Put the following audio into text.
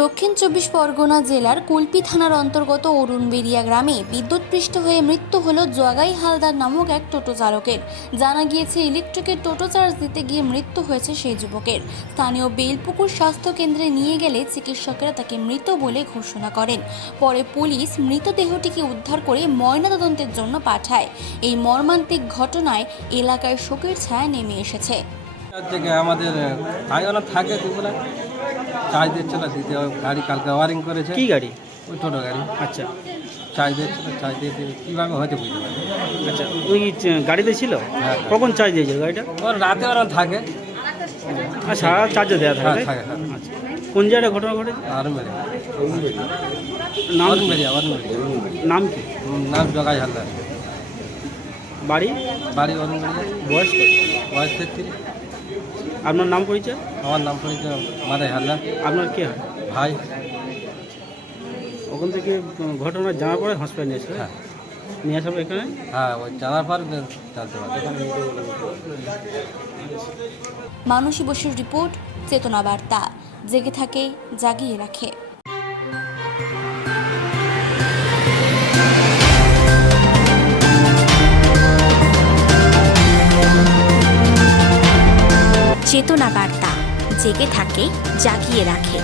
দক্ষিণ চব্বিশ পরগনা জেলার কুলপি থানার অন্তর্গত অরুণবেড়িয়া গ্রামে বিদ্যুৎপৃষ্ট হয়ে মৃত্যু হল জগাই হালদার নামক এক টোটো চালকের। জানা গিয়েছে, ইলেকট্রিকের টোটো চার্জ দিতে গিয়ে মৃত্যু হয়েছে সেই যুবকের। স্থানীয় বেলপুকুর স্বাস্থ্য কেন্দ্রে নিয়ে গেলে চিকিৎসকেরা তাকে মৃত বলে ঘোষণা করেন। পরে পুলিশ মৃতদেহটিকে উদ্ধার করে ময়নাতদন্তের জন্য পাঠায়। এই মর্মান্তিক ঘটনায় এলাকায় শোকের ছায়া নেমে এসেছে। আমাদের থাকে চার্জ দিচ্ছিল, দিতে গাড়ি কালকে ওয়ারিং করেছে। কি গাড়ি? ওই টোটো গাড়ি। আচ্ছা চার্জ দিচ্ছিল, চার্জ দিয়ে কীভাবে হয়তো বুঝতে পারি। আচ্ছা, ওই গাড়িতে ছিল? হ্যাঁ। কখন চার্জ দিয়েছিল গাড়িটা? ওর রাতে ওরা থাকে। আর সারা চার্জে দেওয়া হ্যাঁ, থাকে? থাকে। আচ্ছা, কোন জায়গায় ঘটনা ঘটেছে? অরুণবেড়িয়া। নাম অরুণবেড়িয়া। নাম কি? নাম জগাই হালদার। বাড়ি? বাড়ি অরুণবেড়িয়া। বয়স কত? বয়স 33। আপনার নাম পরিচয়? আমার নাম পড়েছে মাদাই হালদার। আপনার কে হয়? ভাই। ওখান থেকে ঘটনা জানার পরে হসপিটাল নিয়ে এসে? হ্যাঁ নিয়ে আসবে এখানে? হ্যাঁ, ওই জানার পর জানতে পারি। মানসী বসুর রিপোর্ট, চেতনা বার্তা। জেগে থাকে, জাগিয়ে রাখে। চেতনা বার্তা, জেগে থাকে, জাগিয়ে রাখে।